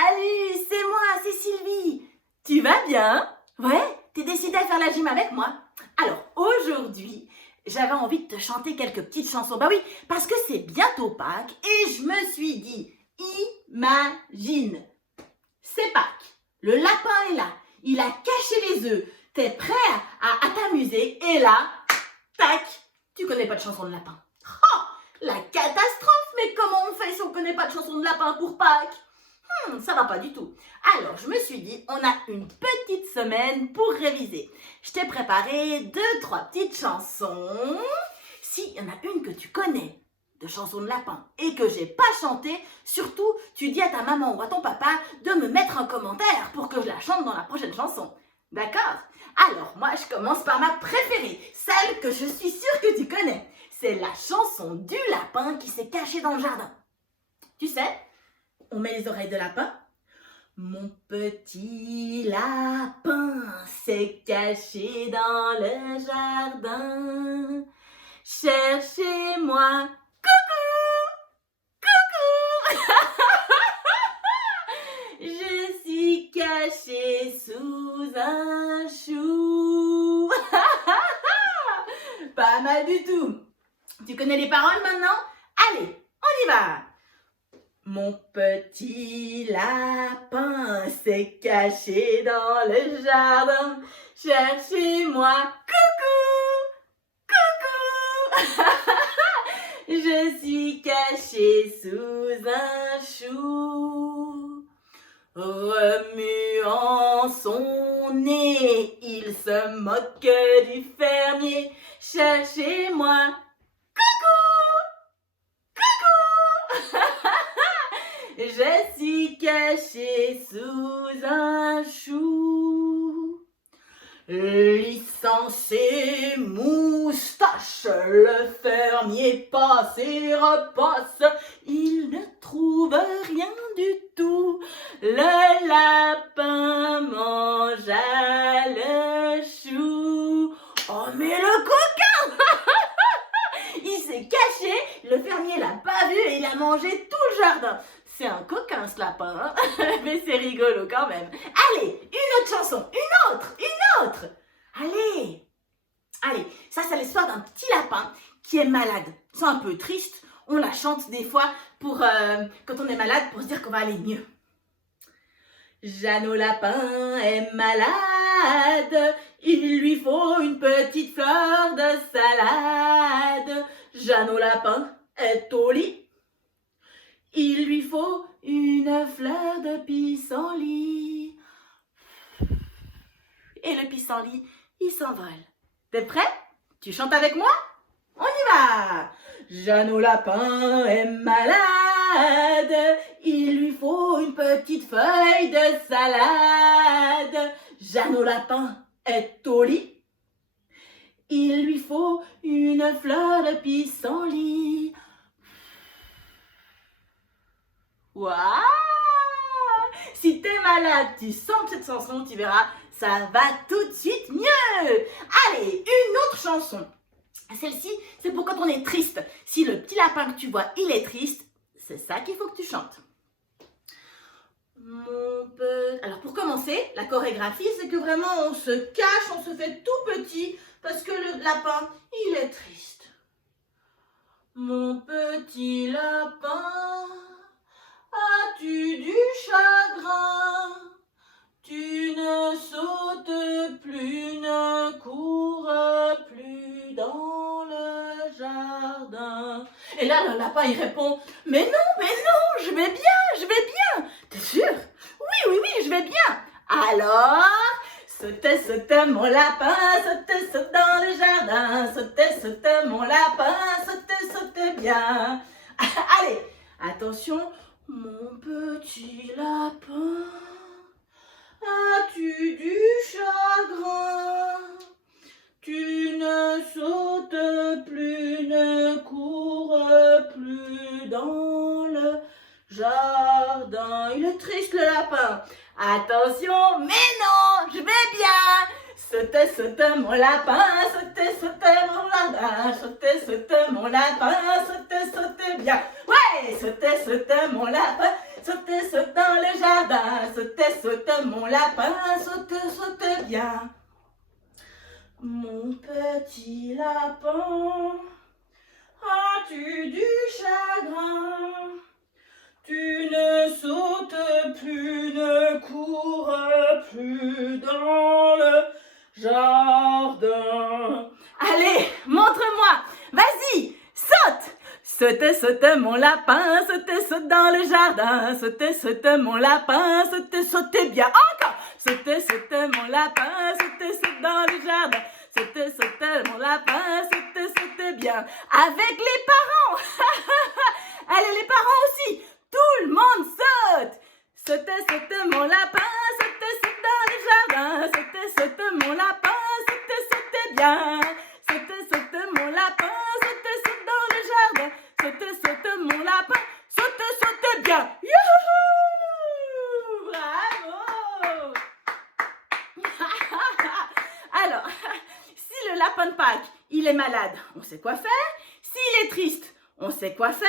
Salut, c'est moi, c'est Sylvie. Tu vas bien? Ouais, t'es décidée à faire la gym avec moi? Alors, aujourd'hui, j'avais envie de te chanter quelques petites chansons. Bah oui, parce que c'est bientôt Pâques et je me suis dit, imagine, c'est Pâques, le lapin est là, il a caché les œufs, t'es prêt à t'amuser et là, tac, tu connais pas de chanson de lapin. Oh, la catastrophe, mais comment on fait si on connaît pas de chanson de lapin pour Pâques? Ça va pas du tout. Alors, je me suis dit, on a une petite semaine pour réviser. Je t'ai préparé 2-3 petites chansons. S'il y en a une que tu connais, de chansons de lapin, et que j'ai pas chanté, surtout, tu dis à ta maman ou à ton papa de me mettre un commentaire pour que je la chante dans la prochaine chanson. D'accord? Alors, moi, je commence par ma préférée, celle que je suis sûre que tu connais. C'est la chanson du lapin qui s'est caché dans le jardin. Tu sais? On met les oreilles de lapin. Mon petit lapin s'est caché dans le jardin. Cherchez-moi. Coucou, coucou. Je suis caché sous un chou. Pas mal du tout. Tu connais les paroles maintenant? Allez, on y va. Mon petit lapin s'est caché dans le jardin. Cherchez-moi. Coucou, coucou. Je suis caché sous un chou. Remuant son nez, il se moque du fermier. Cherchez-moi. Je suis caché sous un chou. Lissant ses moustaches, le fermier passe et repasse. Il ne trouve rien du tout. Le lapin mangea le chou. Oh mais le coquin! Il s'est caché, le fermier l'a pas vu et il a mangé tout le jardin. C'est un coquin ce lapin, hein. Mais c'est rigolo quand même. Allez, une autre chanson, une autre. Allez, ça c'est l'histoire d'un petit lapin qui est malade. C'est un peu triste, on la chante des fois pour quand on est malade pour se dire qu'on va aller mieux. Jeannot lapin est malade, il lui faut une petite fleur de salade. Jeannot lapin est au lit, il lui faut une fleur de pissenlit. Et le pissenlit, il s'envole. T'es prêt? Tu chantes avec moi? On y va! Jeannot lapin est malade, il lui faut une petite feuille de salade. Jeannot lapin est au lit, il lui faut une fleur de pissenlit. Waouh! Si t'es malade, tu sens cette chanson, tu verras, ça va tout de suite mieux. Allez, une autre chanson. Celle-ci, c'est pour quand on est triste. Si le petit lapin que tu vois, il est triste, c'est ça qu'il faut que tu chantes. Alors pour commencer, la chorégraphie, c'est que vraiment on se cache, on se fait tout petit parce que le lapin, il est triste. Mon petit lapin, as-tu du chagrin? Tu ne sautes plus, ne cours plus dans le jardin. Et là, le lapin, il répond, mais non, je vais bien. T'es sûr? Oui, je vais bien. Alors, saute, mon lapin, saute dans le jardin. Saute, mon lapin, saute bien. Allez, attention, mon petit lapin, as-tu du chagrin? Tu ne sautes plus, ne cours plus dans le jardin. Il est triste le lapin. Attention, mais non, je vais bien. Saute, mon lapin, saute, mon lapin, saute, mon lapin, saute bien. Ouais, saute, mon lapin, Saute, saute dans le jardin, saute, saute mon lapin, saute, saute bien. Mon petit lapin, as-tu du chagrin? Tu ne sautes plus, ne cours plus dans le jardin. Allez, montre-moi, vas-y, saute! Saute, saute mon lapin, saute, saute dans le jardin, saute, saute mon lapin, saute, saute bien, encore! Saute, saute mon lapin, saute, saute dans le jardin, saute, saute mon lapin, saute, saute bien, avec les parents! Allez, les parents aussi, tout le monde saute! Saute, saute mon lapin, saute, saute dans le jardin, saute, saute mon lapin, saute, saute bien, saute, saute mon lapin, saute, saute dans le jardin, saute, saute mon lapin, saute, saute bien. Youhou! Bravo! Alors, si le lapin de Pâques, il est malade, on sait quoi faire. S'il est triste, on sait quoi faire.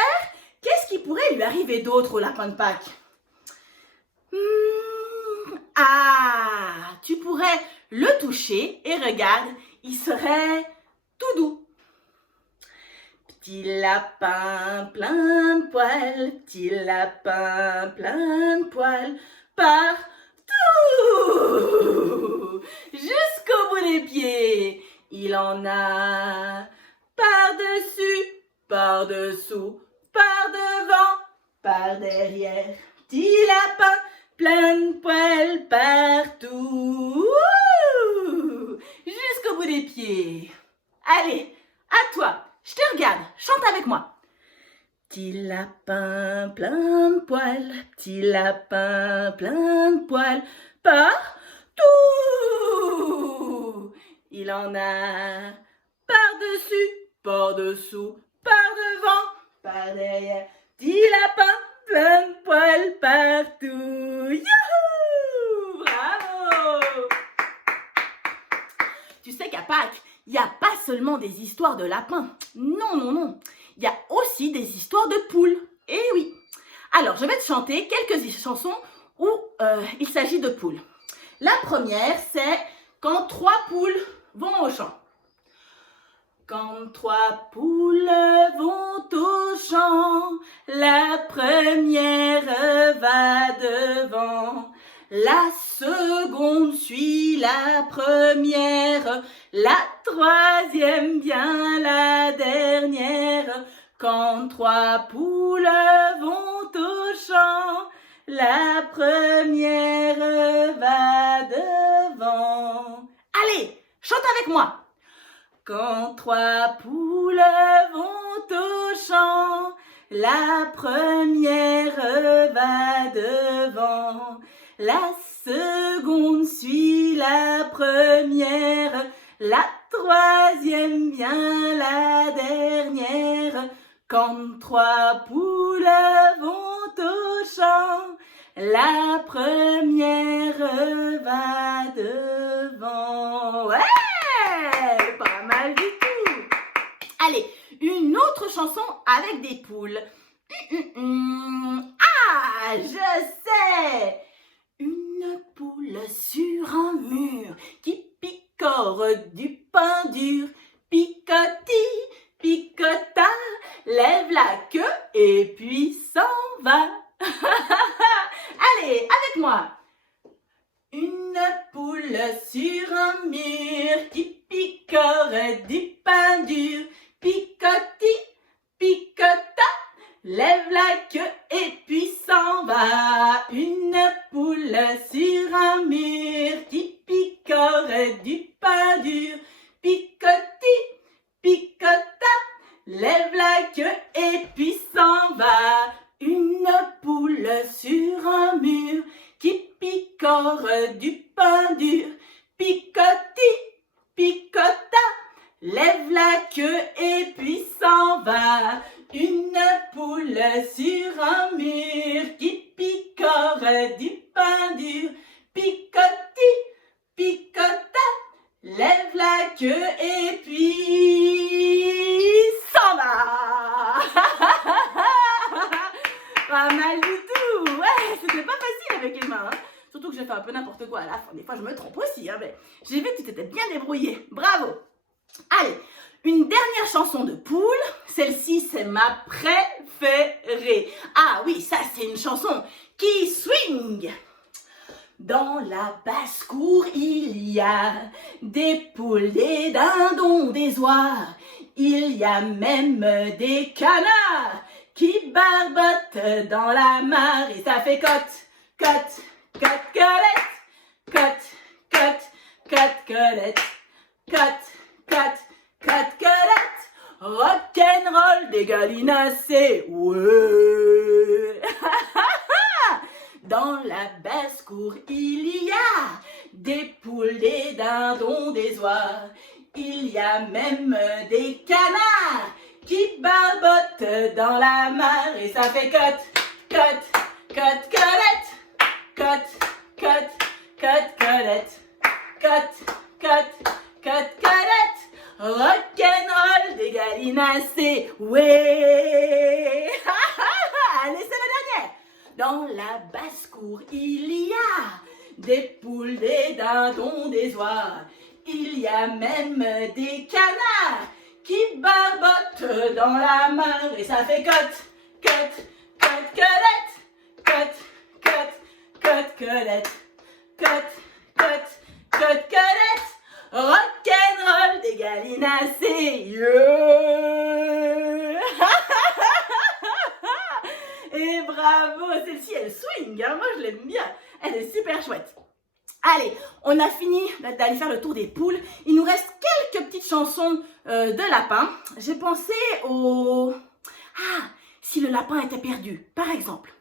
Qu'est-ce qui pourrait lui arriver d'autre au lapin de Pâques? Ah, tu pourrais le toucher et regarde, il serait tout doux. Petit lapin plein de poils, petit lapin plein de poils, partout, jusqu'au bout des pieds. Il en a par-dessus, par-dessous, par devant, par derrière. Petit lapin plein de poils partout, jusqu'au bout des pieds. Allez, à toi, je te regarde, chante avec moi. Petit lapin plein de poils, petit lapin plein de poils, partout. Il en a par-dessus, par-dessous, par devant, par derrière. Petit lapin plein de poils partout. Youhou! Bravo! Tu sais qu'à Pâques, il n'y a pas seulement des histoires de lapins. Non, non, non. Il y a aussi des histoires de poules. Eh oui. Alors, je vais te chanter quelques chansons où il s'agit de poules. La première, c'est « Quand trois poules vont au champ ». Quand trois poules vont au champ, la première va devant, la seconde suit la première, la troisième vient la dernière. Quand trois poules vont au champ, la première va devant. Allez, chante avec moi! Quand trois poules vont au champ, la première va devant, la seconde suit la première, la troisième vient la dernière. Quand trois poules vont au champ, la première va devant. Ouais! Pas mal du tout. Allez, une autre chanson avec des poules. Ah, je sais. Une poule sur un mur qui picore du pain dur. Picoti, picota, lève la queue et puis s'en va. Allez, avec moi. Une poule sur un mur qui picore du pain dur. Picoti, picota, lève la queue et puis s'en va. Une poule sur un mur qui picore du pain dur. Picoti, picota, lève la queue et puis s'en va. Une poule sur un mur qui picore du pain dur. Picoti, picota, lève la queue et puis s'en va. Une poule sur un mur qui picore du pain dur. Picoti, picota, lève la queue et puis s'en va. Pas mal mal du tout. Ouais, c'était pas facile avec les mains. Hein. Surtout que j'ai fait un peu n'importe quoi à la fin. Des fois, je me trompe aussi. Hein, mais j'ai vu que tu t'étais bien débrouillé. Bravo. Allez, une dernière chanson de poule. Celle-ci, c'est ma préférée. Ah oui, ça, c'est une chanson qui swing. Dans la basse-cour, il y a des poules, des dindons, des oies. Il y a même des canards qui barbotent dans la mare. Et ça fait cote, cote, cote, colette, cote, cote, cote, colette, cote, cote, cote, colette. Rock'n'roll des gallinacés, ouais. Dans la basse-cour, il y a des poules, des dindons, des oies. Il y a même des canards qui barbotent dans la mare. Et ça fait cote, cote, cote, colette, cote, cote, cote, colette, cote, cote, cote, colette. Rock'n'roll des gallinacés, ouais. Allez, c'est la dernière. Dans la basse-cour, il y a des poules, des dindons, des oies. Il y a même des canards qui barbotent dans la mare. Et ça fait cote, cote, cote, colette, cote, cote, cote, colette, cote, cote, cote, colette. Rock'n'roll des gallinacés, yeah. Et bravo, celle-ci elle swing, hein. Moi je l'aime bien, elle est super chouette. Allez, on a fini d'aller faire le tour des poules. Il nous reste quelques petites chansons de lapin. J'ai pensé au... Ah, si le lapin était perdu, par exemple.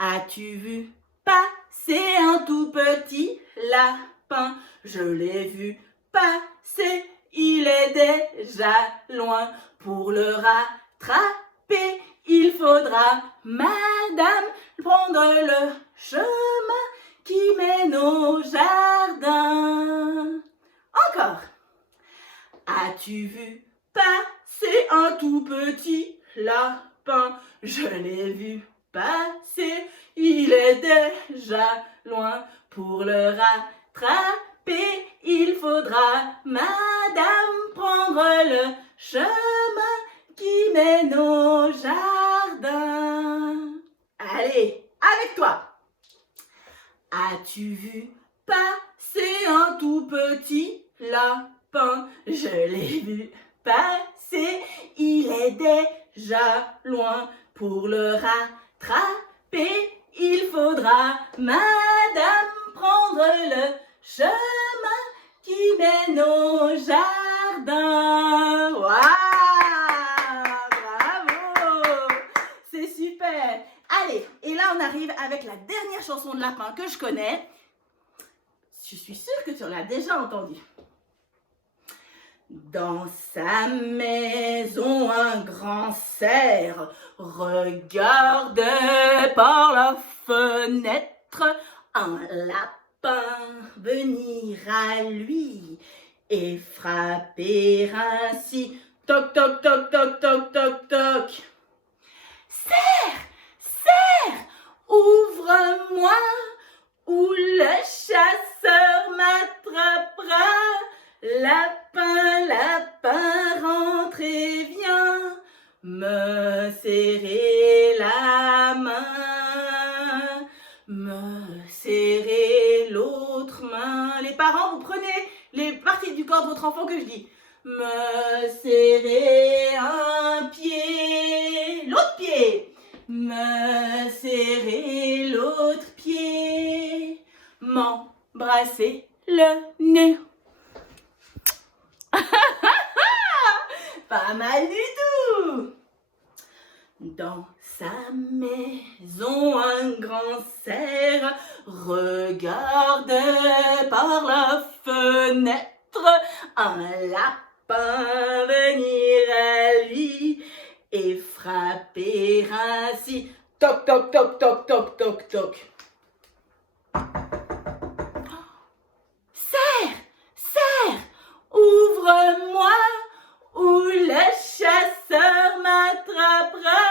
As-tu vu passer un tout petit lapin? Je l'ai vu passer, il est déjà loin. Pour le rattraper, il faudra, madame, prendre le chemin qui mène au jardin. Encore. As-tu vu passer un tout petit lapin? Je l'ai vu passer, il est déjà loin. Pour le rattraper, il faudra, madame, prendre le chemin qui mène au jardin. Allez, avec toi. As-tu vu passer un tout petit lapin? Je l'ai vu passer, il est déjà loin. Pour le rattraper, il faudra, madame, prendre le chemin qui mène au jardin. Waouh! Bravo! C'est super! Allez, et là on arrive avec la dernière chanson de lapin que je connais. Je suis sûre que tu l'as déjà entendue. Dans sa maison, un grand cerf regarde par la fenêtre un lapin venir à lui et frapper ainsi. Toc, toc, toc, toc, toc, toc, toc. Cerf, cerf, ouvre-moi ou le chasseur m'attrapera. Lapin, lapin, rentre et viens me serrer la main, me serrer l'autre main. Les parents, vous prenez les parties du corps de votre enfant que je dis. Me serrer un pied, l'autre pied. Me serrer l'autre pied. M'embrasser le nez. Pas mal du tout. Dans sa maison, un grand cerf regarde par la fenêtre un lapin venir à lui et frapper ainsi. Toc, toc, toc, toc, toc, toc, toc. Cerf, cerf, ouvre-moi ou le chasseur m'attrapera.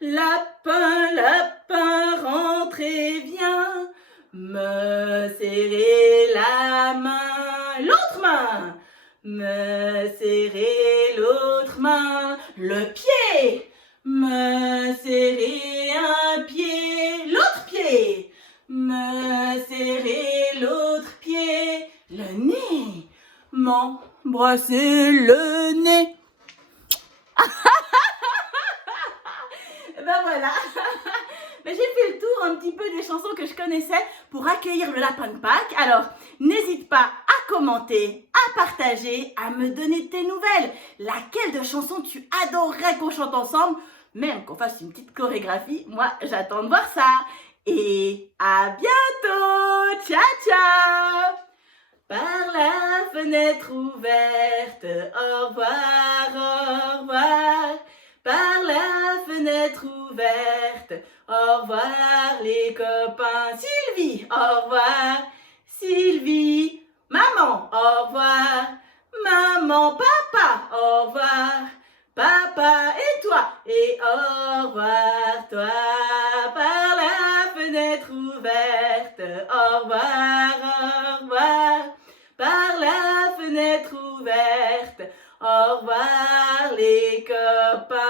Lapin, lapin, rentre et viens me serrer la main. L'autre main, me serrer l'autre main. Le pied, me serrer un pied. L'autre pied, me serrer l'autre pied. Le nez, m'embrasser le nez. Ben voilà, ben j'ai fait le tour un petit peu des chansons que je connaissais pour accueillir le lapin de Pâques. Alors, n'hésite pas à commenter, à partager, à me donner tes nouvelles. Laquelle de chansons tu adorerais qu'on chante ensemble? Même qu'on fasse une petite chorégraphie, moi j'attends de voir ça. Et à bientôt, ciao ciao. Par la fenêtre ouverte, au revoir, au revoir. Par la fenêtre ouverte, au revoir les copains. Sylvie, au revoir. Sylvie, maman, au revoir. Maman, papa, au revoir. Papa et toi, et au revoir toi. Par la fenêtre ouverte, au revoir, au revoir. Par la fenêtre ouverte, au revoir les copains.